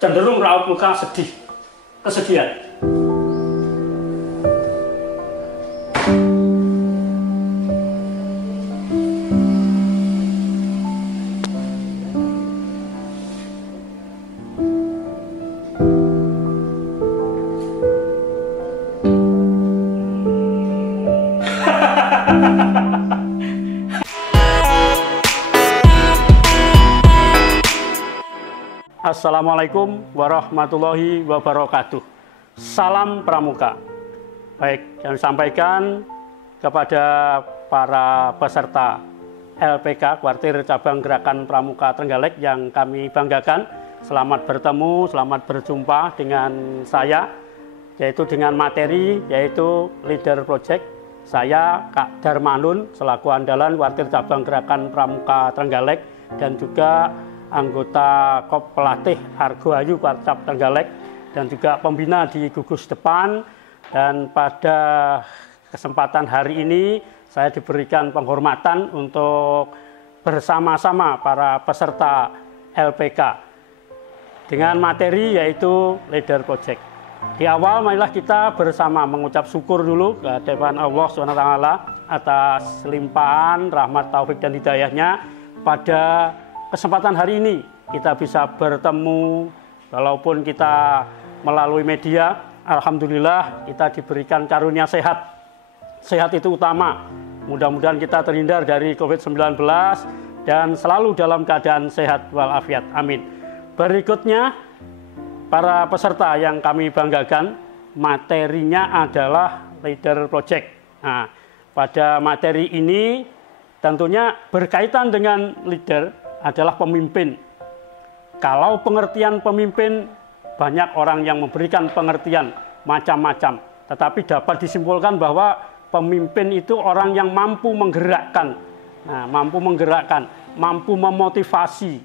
cenderung raut muka sedih, kesedihan. Assalamualaikum warahmatullahi wabarakatuh. Salam Pramuka. Baik, yang disampaikan kepada para peserta LPK Kuartir Cabang Gerakan Pramuka Trenggalek yang kami banggakan. Selamat bertemu, selamat berjumpa dengan saya, yaitu dengan materi, yaitu leader project. Saya Kak Darmanun selaku andalan Kuartir Cabang Gerakan Pramuka Trenggalek dan juga anggota KOP pelatih Argohayu Kuarcap Trenggalek dan juga pembina di Gugus Depan. Dan pada kesempatan hari ini saya diberikan penghormatan untuk bersama-sama para peserta LPK dengan materi yaitu leader project. Di awal marilah kita bersama mengucap syukur dulu ke hadapan Allah SWT atas limpahan rahmat taufik dan hidayahnya. Pada kesempatan hari ini kita bisa bertemu walaupun kita melalui media. Alhamdulillah kita diberikan karunia sehat. Sehat itu utama. Mudah-mudahan kita terhindar dari COVID-19 dan selalu dalam keadaan sehat walafiat. Amin. Berikutnya para peserta yang kami banggakan, materinya adalah leader project. Nah, pada materi ini tentunya berkaitan dengan leader adalah pemimpin. Kalau pengertian pemimpin, banyak orang yang memberikan pengertian macam-macam. Tetapi dapat disimpulkan bahwa pemimpin itu orang yang mampu menggerakkan. Nah, mampu menggerakkan, mampu memotivasi.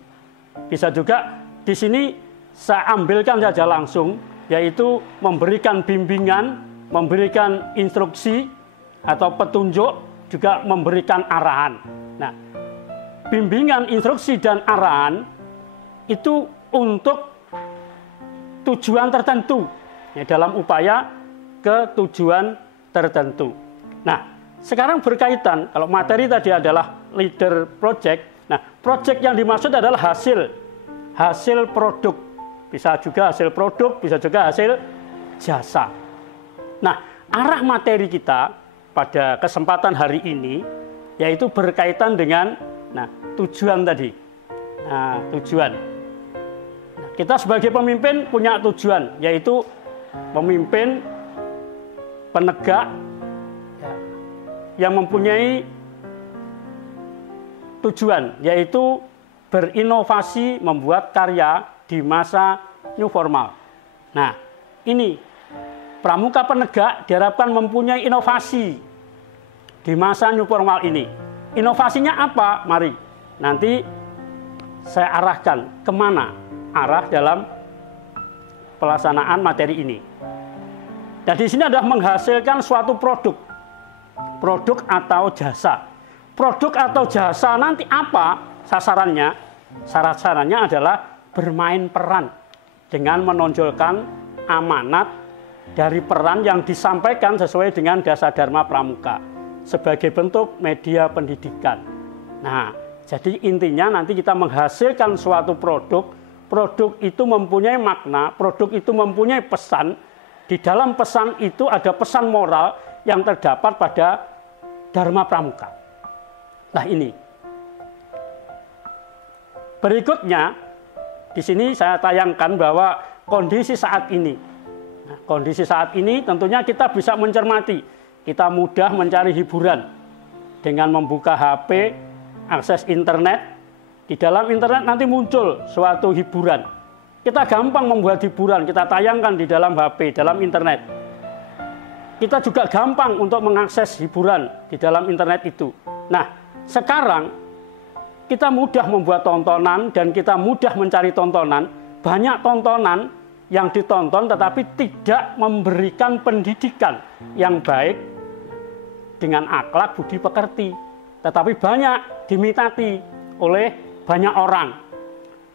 Bisa juga di sini saya ambilkan saja langsung, yaitu memberikan bimbingan, memberikan instruksi atau petunjuk, juga memberikan arahan. Nah, bimbingan, instruksi, dan arahan itu untuk tujuan tertentu, ya, dalam upaya ke tujuan tertentu. Nah, sekarang berkaitan, kalau materi tadi adalah leader project, nah, project yang dimaksud adalah hasil produk. Bisa juga hasil produk, bisa juga hasil jasa. Nah, arah materi kita pada kesempatan hari ini yaitu berkaitan dengan tujuan tadi. Nah, tujuan. Nah, kita sebagai pemimpin punya tujuan, yaitu memimpin penegak ya, yang mempunyai tujuan, yaitu berinovasi membuat karya di masa new formal. Nah, ini pramuka penegak diharapkan mempunyai inovasi di masa new formal ini. Inovasinya apa? Mari nanti saya arahkan kemana arah dalam pelaksanaan materi ini. Dan di sini adalah menghasilkan suatu produk atau jasa. Produk atau jasa nanti apa sasarannya? Sasarannya adalah bermain peran dengan menonjolkan amanat dari peran yang disampaikan sesuai dengan dasar dharma pramuka sebagai bentuk media pendidikan. Nah, jadi intinya nanti kita menghasilkan suatu produk itu mempunyai makna, produk itu mempunyai pesan. Di dalam pesan itu ada pesan moral yang terdapat pada dharma pramuka. Nah, ini. Berikutnya, di sini saya tayangkan bahwa kondisi saat ini. Nah, kondisi saat ini tentunya kita bisa mencermati. Kita mudah mencari hiburan dengan membuka HP, akses internet. Di dalam internet nanti muncul suatu hiburan. Kita gampang membuat hiburan, kita tayangkan di dalam HP, dalam internet. Kita juga gampang untuk mengakses hiburan di dalam internet itu. Nah, sekarang kita mudah membuat tontonan dan kita mudah mencari tontonan. Banyak tontonan yang ditonton tetapi tidak memberikan pendidikan yang baik dengan akhlak budi pekerti, tetapi banyak diminati oleh banyak orang.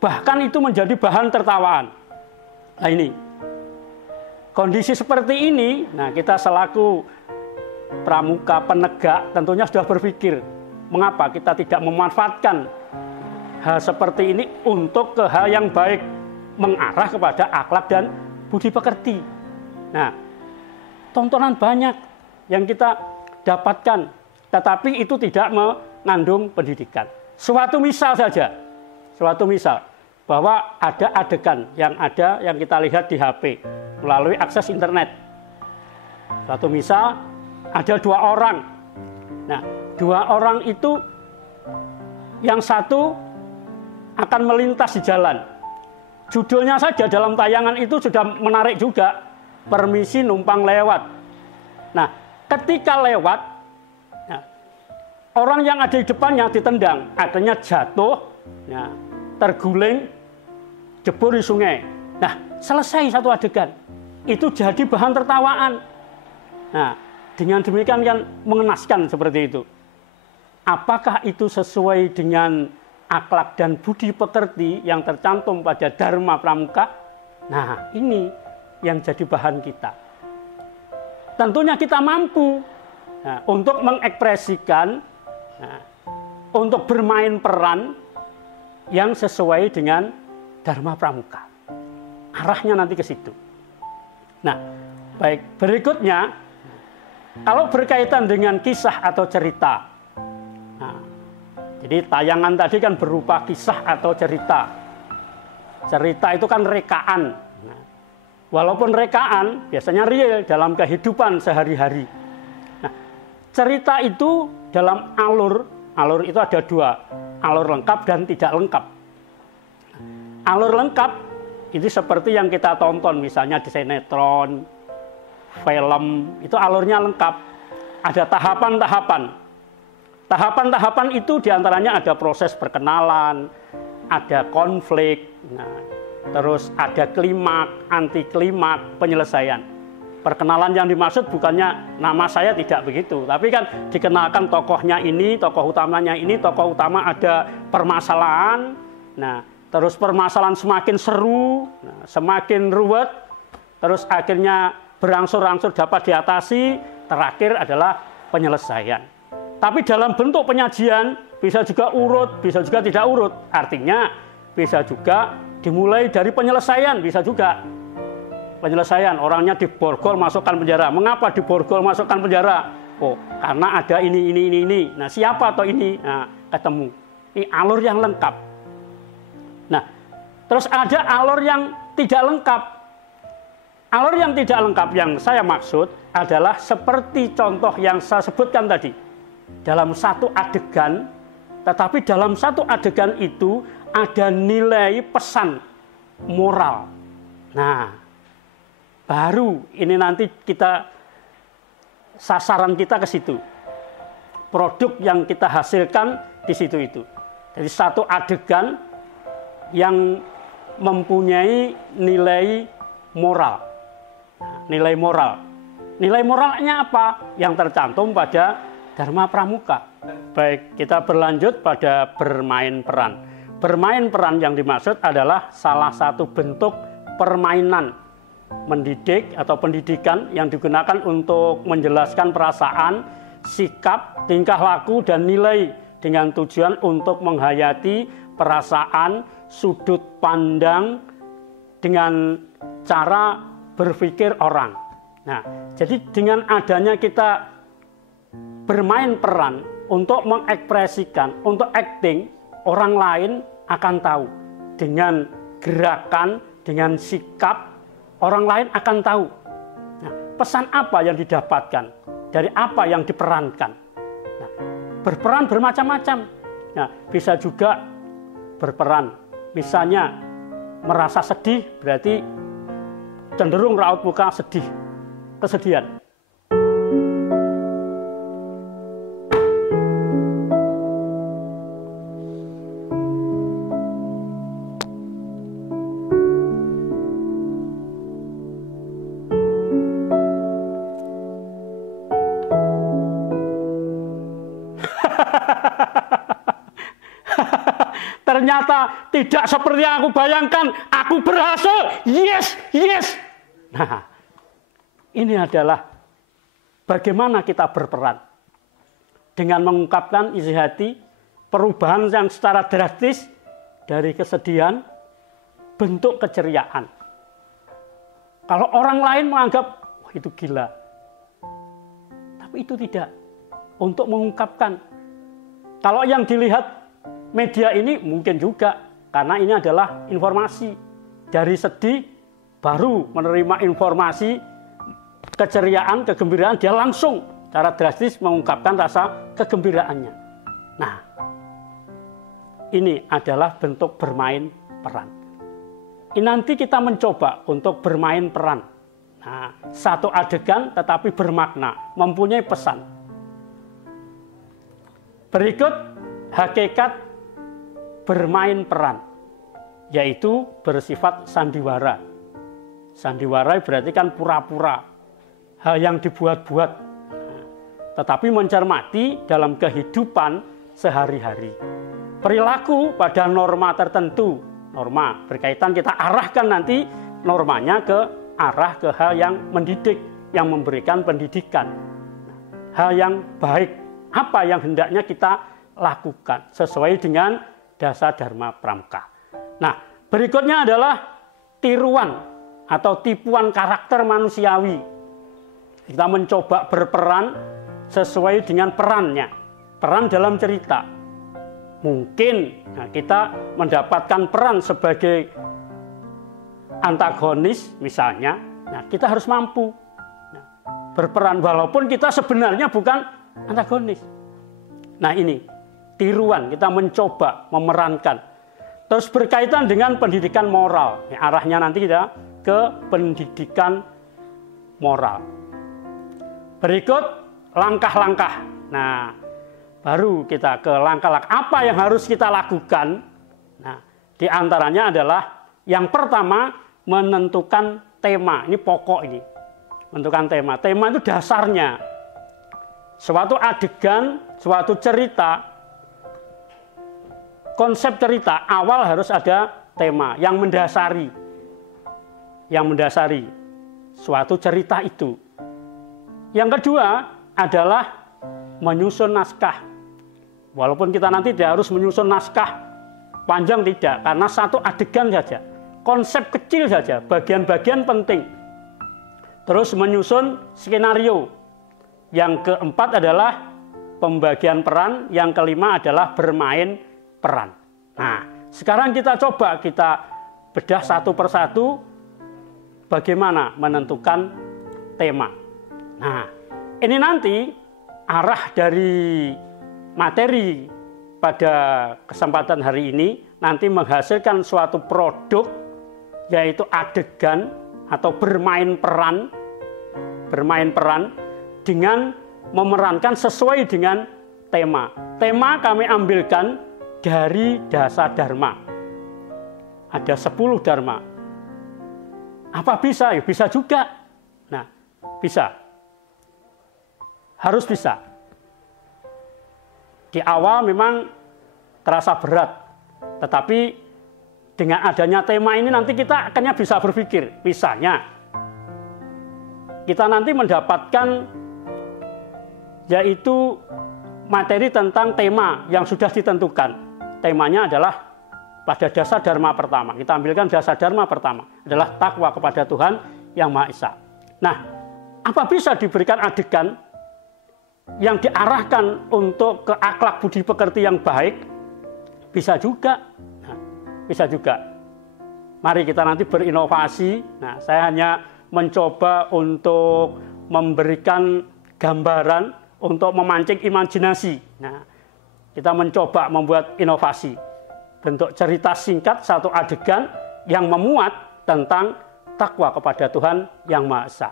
Bahkan itu menjadi bahan tertawaan. Nah ini, kondisi seperti ini, nah kita selaku pramuka penegak tentunya sudah berpikir, mengapa kita tidak memanfaatkan hal seperti ini untuk ke hal yang baik, mengarah kepada akhlak dan budi pekerti. Nah, tontonan banyak yang kita dapatkan, tetapi itu tidak mengandung pendidikan. Suatu misal saja, suatu misal bahwa ada adegan yang kita lihat di HP melalui akses internet. Suatu misal ada 2 orang. Nah, 2 orang itu yang satu akan melintas di jalan. Judulnya saja dalam tayangan itu sudah menarik juga, permisi numpang lewat. Nah, ketika lewat, ya, orang yang ada di depannya ditendang, akhirnya jatuh, ya, terguling, jebur di sungai. Nah, selesai satu adegan. Itu jadi bahan tertawaan. Nah, dengan demikian kan mengenaskan seperti itu. Apakah itu sesuai dengan akhlak dan budi pekerti yang tercantum pada Dharma Pramuka? Nah, ini yang jadi bahan kita. Tentunya kita mampu untuk mengekspresikan, untuk bermain peran yang sesuai dengan Dharma Pramuka. Arahnya nanti ke situ. Nah, baik, berikutnya, kalau berkaitan dengan kisah atau cerita, jadi tayangan tadi kan berupa kisah atau cerita. Cerita itu kan rekaan. Nah, walaupun rekaan, biasanya real dalam kehidupan sehari-hari. Nah, cerita itu dalam alur itu ada 2, alur lengkap dan tidak lengkap. Alur lengkap itu seperti yang kita tonton, misalnya di sinetron, film, itu alurnya lengkap. Ada tahapan-tahapan. Tahapan-tahapan itu diantaranya ada proses perkenalan, ada konflik, terus ada klimaks, anti klimaks, penyelesaian. Perkenalan yang dimaksud bukannya nama saya, tidak begitu, tapi kan dikenalkan tokohnya ini, tokoh utamanya ini, tokoh utama ada permasalahan. Nah, terus permasalahan semakin seru, semakin ruwet, terus akhirnya berangsur-angsur dapat diatasi, terakhir adalah penyelesaian. Tapi dalam bentuk penyajian bisa juga urut, bisa juga tidak urut. Artinya bisa juga dimulai dari penyelesaian, bisa juga. Penyelesaian, orangnya diborgol masukkan penjara. Mengapa diborgol masukkan penjara? Oh, karena ada ini. Nah, siapa atau ini? Nah, ketemu. Ini alur yang lengkap. Nah, terus ada alur yang tidak lengkap. Alur yang tidak lengkap yang saya maksud adalah seperti contoh yang saya sebutkan tadi. Dalam satu adegan, tetapi dalam satu adegan itu ada nilai pesan moral. Nah, baru ini nanti kita sasaran kita ke situ. Produk yang kita hasilkan di situ itu. Jadi satu adegan yang mempunyai nilai moral. Nilai moral. Nilai moralnya apa? Yang tercantum pada Dharma Pramuka. Baik, kita berlanjut pada bermain peran. Bermain peran yang dimaksud adalah salah satu bentuk permainan mendidik atau pendidikan yang digunakan untuk menjelaskan perasaan, sikap, tingkah laku, dan nilai dengan tujuan untuk menghayati perasaan, sudut pandang dengan cara berpikir orang. Nah, jadi dengan adanya kita bermain peran untuk mengekspresikan, untuk acting, orang lain akan tahu. Dengan gerakan, dengan sikap, orang lain akan tahu. Nah, pesan apa yang didapatkan, dari apa yang diperankan. Nah, berperan bermacam-macam. Nah, bisa juga berperan, misalnya merasa sedih, berarti cenderung raut muka sedih, kesedihan. Ternyata tidak seperti yang aku bayangkan. Aku Aku berhasil. Yes, yes. Nah, ini adalah bagaimana kita berperan. Dengan mengungkapkan isi hati, perubahan yang secara drastis dari kesedihan, bentuk keceriaan. Kalau orang lain menganggap, wah itu gila. Tapi itu tidak. Untuk mengungkapkan. Kalau yang dilihat media ini mungkin juga. Karena ini adalah informasi. Dari sedih, baru menerima informasi, keceriaan, kegembiraan, dia langsung secara drastis mengungkapkan rasa kegembiraannya. Nah, ini adalah bentuk bermain peran. Ini nanti kita mencoba untuk bermain peran. Nah, satu adegan tetapi bermakna, mempunyai pesan. Berikut hakikat bermain peran, yaitu bersifat sandiwara. Sandiwara berarti kan pura-pura, hal yang dibuat-buat, tetapi mencermati dalam kehidupan sehari-hari. Perilaku pada norma tertentu, norma berkaitan kita arahkan nanti normanya ke arah ke hal yang mendidik, yang memberikan pendidikan. Hal yang baik, apa yang hendaknya kita lakukan sesuai dengan dasar Dharma Pramuka. Nah, berikutnya adalah tiruan atau tipuan karakter manusiawi. Kita mencoba berperan sesuai dengan perannya, peran dalam cerita. Mungkin kita mendapatkan peran sebagai antagonis misalnya, nah kita harus mampu berperan walaupun kita sebenarnya bukan antagonis. Nah ini tiruan, kita mencoba memerankan. Terus berkaitan dengan pendidikan moral. Ini arahnya nanti kita ke pendidikan moral. Berikut langkah-langkah. Nah, baru kita ke langkah-langkah apa yang harus kita lakukan. Nah, di antaranya adalah yang pertama menentukan tema. Ini pokok ini. Menentukan tema. Tema itu dasarnya. Suatu adegan, suatu cerita, konsep cerita awal harus ada tema yang mendasari suatu cerita itu. Yang kedua adalah menyusun naskah. Walaupun kita nanti tidak harus menyusun naskah panjang, tidak, karena satu adegan saja, konsep kecil saja, bagian-bagian penting. Terus menyusun skenario. Yang keempat adalah pembagian peran, yang kelima adalah bermain peran. Nah, sekarang kita coba kita bedah satu persatu bagaimana menentukan tema. Nah, ini nanti arah dari materi pada kesempatan hari ini nanti menghasilkan suatu produk, yaitu adegan atau bermain peran dengan memerankan sesuai dengan tema. Tema kami ambilkan dari dasar Dharma. Ada 10 Dharma. Apa bisa? Ya bisa juga. Nah, bisa. Harus bisa. Di awal memang terasa berat. Tetapi dengan adanya tema ini nanti kita akhirnya bisa berpikir. Misalnya, kita nanti mendapatkan yaitu materi tentang tema yang sudah ditentukan. Temanya adalah pada dasar Dharma pertama. Kita ambilkan dasar Dharma pertama adalah takwa kepada Tuhan Yang Maha Esa. Nah, apa bisa diberikan adegan yang diarahkan untuk ke akhlak budi pekerti yang baik? Bisa juga. Nah, bisa juga. Mari kita nanti berinovasi. Nah, saya hanya mencoba untuk memberikan gambaran untuk memancing imajinasi. Nah, kita mencoba membuat inovasi. Bentuk cerita singkat satu adegan yang memuat tentang takwa kepada Tuhan Yang Maha Esa.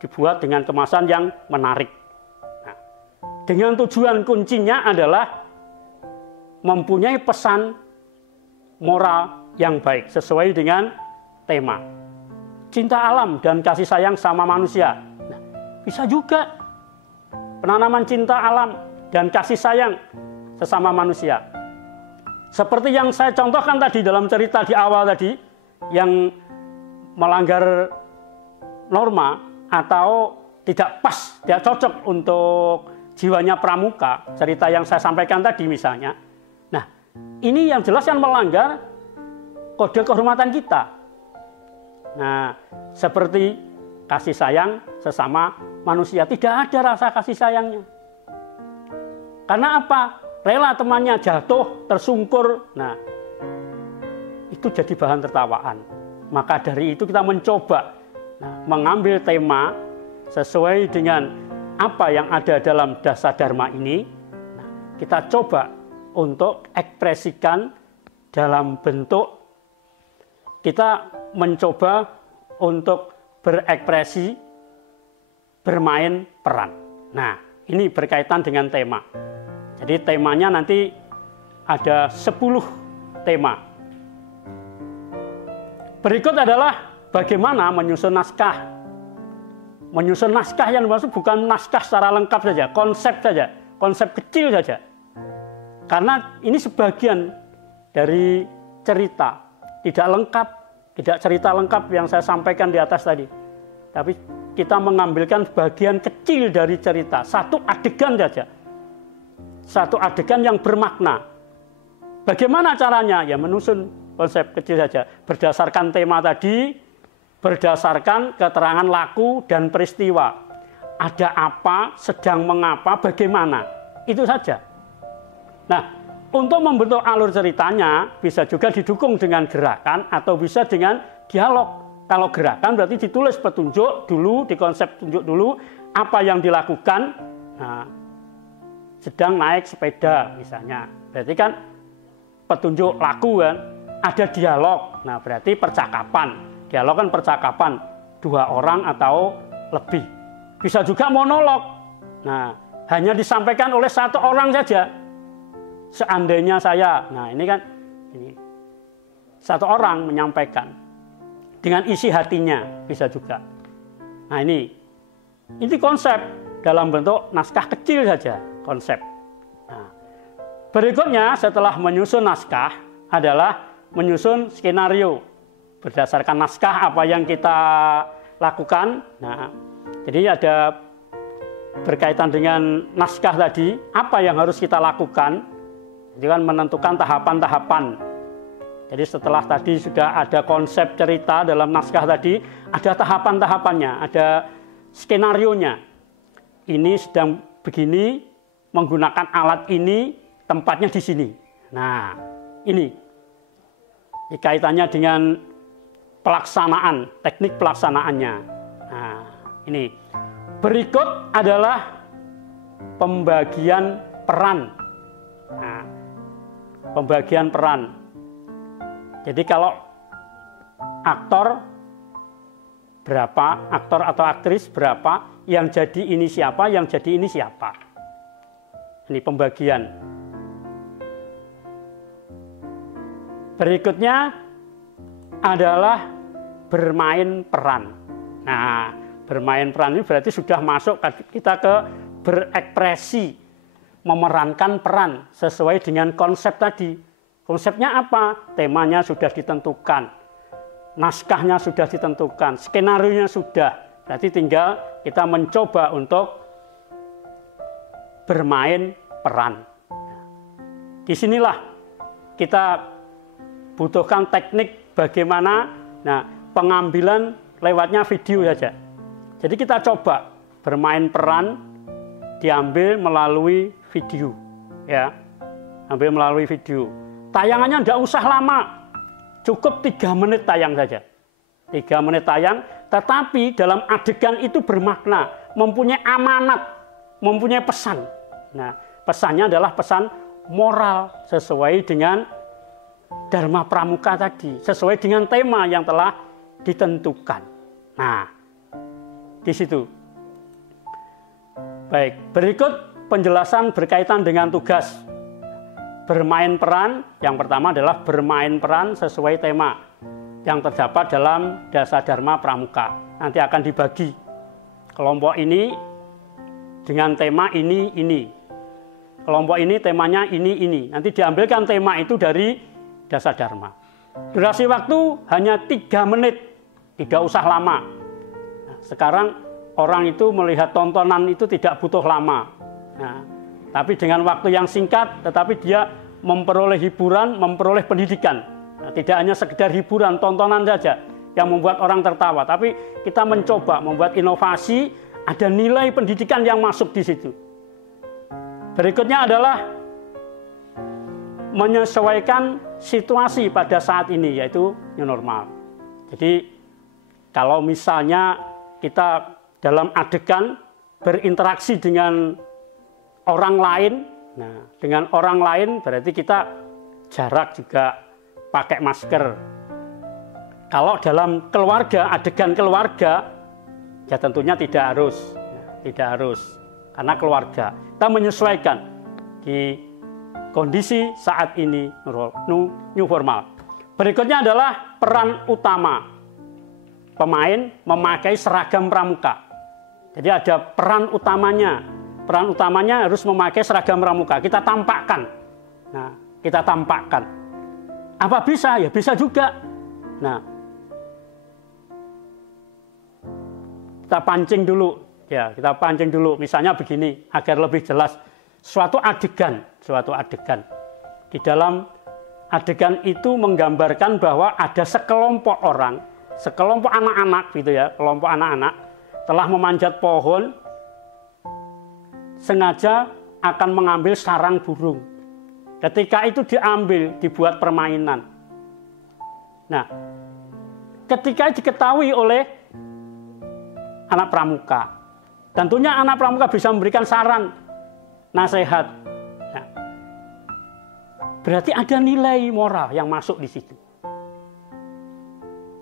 Dibuat dengan kemasan yang menarik. Nah, dengan tujuan kuncinya adalah mempunyai pesan moral yang baik sesuai dengan tema. Cinta alam dan kasih sayang sama manusia. Nah, bisa juga penanaman cinta alam dan kasih sayang sesama manusia. Seperti yang saya contohkan tadi dalam cerita di awal tadi, yang melanggar norma atau tidak pas, tidak cocok untuk jiwanya pramuka, cerita yang saya sampaikan tadi misalnya. Nah, ini yang jelas yang melanggar kode kehormatan kita. Nah, seperti kasih sayang sesama manusia, tidak ada rasa kasih sayangnya. Karena apa? Rela temannya jatuh, tersungkur. Nah, itu jadi bahan tertawaan. Maka dari itu kita mencoba mengambil tema sesuai dengan apa yang ada dalam Dasa Dharma ini. Nah, kita coba untuk ekspresikan dalam bentuk, kita mencoba untuk berekspresi, bermain peran. Nah, ini berkaitan dengan tema. Jadi temanya nanti ada 10 tema. Berikut adalah bagaimana menyusun naskah. Menyusun naskah yang dimaksud bukan naskah secara lengkap saja, konsep kecil saja. Karena ini sebagian dari cerita, tidak lengkap, tidak cerita lengkap yang saya sampaikan di atas tadi. Tapi kita mengambilkan bagian kecil dari cerita, satu adegan saja. Satu adegan yang bermakna. Bagaimana caranya? Ya menyusun konsep kecil saja. Berdasarkan tema tadi, berdasarkan keterangan laku dan peristiwa. Ada apa, sedang mengapa, bagaimana. Itu saja. Nah, untuk membentuk alur ceritanya, bisa juga didukung dengan gerakan atau bisa dengan dialog. Kalau gerakan berarti ditulis petunjuk dulu, di konsep tunjuk dulu, apa yang dilakukan. Nah, sedang naik sepeda misalnya. Berarti kan petunjuk laku kan, ada dialog. Nah, berarti percakapan. Dialog kan percakapan, 2 orang atau lebih. Bisa juga monolog. Nah, hanya disampaikan oleh 1 orang saja. Seandainya saya, nah ini kan ini 1 orang menyampaikan dengan isi hatinya, bisa juga. Nah ini konsep dalam bentuk naskah kecil saja, konsep. Nah, berikutnya setelah menyusun naskah adalah menyusun skenario berdasarkan naskah apa yang kita lakukan. Nah, jadi ada berkaitan dengan naskah tadi, apa yang harus kita lakukan. Jadi kan menentukan tahapan-tahapan. Jadi setelah tadi sudah ada konsep cerita dalam naskah tadi, ada tahapan-tahapannya, ada skenarionya. Ini sedang begini, menggunakan alat ini, tempatnya di sini. Nah, ini kaitannya dengan pelaksanaan, teknik pelaksanaannya. Nah, ini. Berikut adalah pembagian peran. Nah, pembagian peran. Jadi kalau aktor berapa, aktor atau aktris berapa, yang jadi ini siapa, yang jadi ini siapa. Ini pembagian. Berikutnya adalah bermain peran. Nah, bermain peran ini berarti sudah masuk kita ke berekspresi, memerankan peran sesuai dengan konsep tadi. Konsepnya apa? Temanya sudah ditentukan, naskahnya sudah ditentukan, skenarionya sudah. Berarti tinggal kita mencoba untuk bermain peran. Disinilah kita butuhkan teknik bagaimana pengambilan lewatnya video saja. Jadi kita coba bermain peran diambil melalui video, ya, ambil melalui video. Tayangannya tidak usah lama, cukup 3 menit tayang saja. 3 menit tayang, tetapi dalam adegan itu bermakna, mempunyai amanat, mempunyai pesan. Nah, pesannya adalah pesan moral sesuai dengan Dharma Pramuka tadi, sesuai dengan tema yang telah ditentukan. Nah, di situ. Baik, berikut penjelasan berkaitan dengan tugas. Bermain peran, yang pertama adalah bermain peran sesuai tema yang terdapat dalam Dasa Dharma Pramuka. Nanti akan dibagi kelompok ini dengan tema ini. Kelompok ini temanya ini. Nanti diambilkan tema itu dari Dasa Dharma. Durasi waktu hanya 3 menit, tidak usah lama. Nah, sekarang orang itu melihat tontonan itu tidak butuh lama. Nah, tapi dengan waktu yang singkat, tetapi dia memperoleh hiburan, memperoleh pendidikan. Nah, tidak hanya sekedar hiburan, tontonan saja yang membuat orang tertawa, tapi kita mencoba membuat inovasi, ada nilai pendidikan yang masuk di situ. Berikutnya adalah menyesuaikan situasi pada saat ini, yaitu new normal. Jadi kalau misalnya kita dalam adegan berinteraksi dengan orang lain, nah dengan orang lain berarti kita jarak juga pakai masker. Kalau dalam keluarga, adegan keluarga, ya tentunya tidak harus, karena keluarga. Kita menyesuaikan di kondisi saat ini new formal. Berikutnya adalah peran utama pemain memakai seragam pramuka. Jadi ada peran utamanya. Peran utamanya harus memakai seragam pramuka. Kita tampakkan. Nah, kita tampakkan. Apa bisa? Ya bisa juga. Nah, kita pancing dulu. Ya, kita pancing dulu. Misalnya begini, agar lebih jelas. Suatu adegan. Di dalam adegan itu menggambarkan bahwa ada sekelompok orang, sekelompok anak-anak gitu ya, kelompok anak-anak telah memanjat pohon, sengaja akan mengambil sarang burung. Ketika itu diambil, dibuat permainan. Nah, ketika diketahui oleh anak pramuka, tentunya anak pramuka bisa memberikan saran, nasihat. Nah, berarti ada nilai moral yang masuk di situ.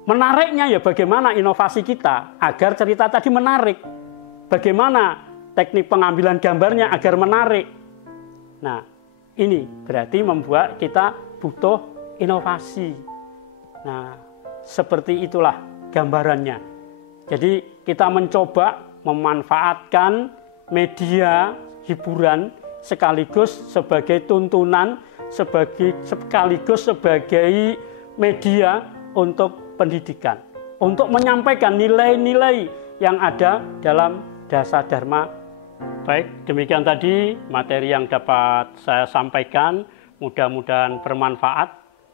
Menariknya ya bagaimana inovasi kita agar cerita tadi menarik. Bagaimana teknik pengambilan gambarnya agar menarik. Nah, ini berarti membuat kita butuh inovasi. Nah, seperti itulah gambarannya. Jadi kita mencoba memanfaatkan media hiburan sekaligus sebagai tuntunan, sekaligus sebagai media untuk pendidikan, untuk menyampaikan nilai-nilai yang ada dalam dasar dharma. Baik, demikian tadi materi yang dapat saya sampaikan, mudah-mudahan bermanfaat,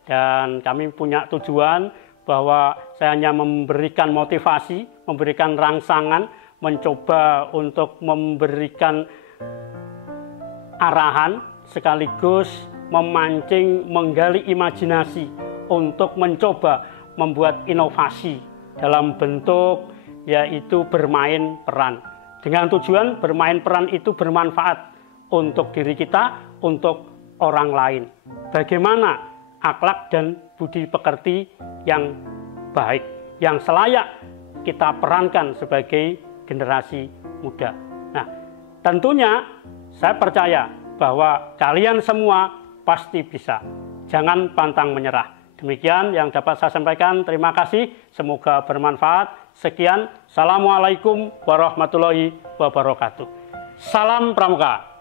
dan kami punya tujuan bahwa saya hanya memberikan motivasi, memberikan rangsangan, mencoba untuk memberikan arahan, sekaligus memancing, menggali imajinasi untuk mencoba membuat inovasi dalam bentuk yaitu bermain peran. Dengan tujuan bermain peran itu bermanfaat untuk diri kita, untuk orang lain. Bagaimana akhlak dan budi pekerti yang baik, yang selayak kita perankan sebagai generasi muda. Nah, tentunya saya percaya bahwa kalian semua pasti bisa. Jangan pantang menyerah. Demikian yang dapat saya sampaikan. Terima kasih. Semoga bermanfaat. Sekian. Assalamualaikum warahmatullahi wabarakatuh. Salam Pramuka.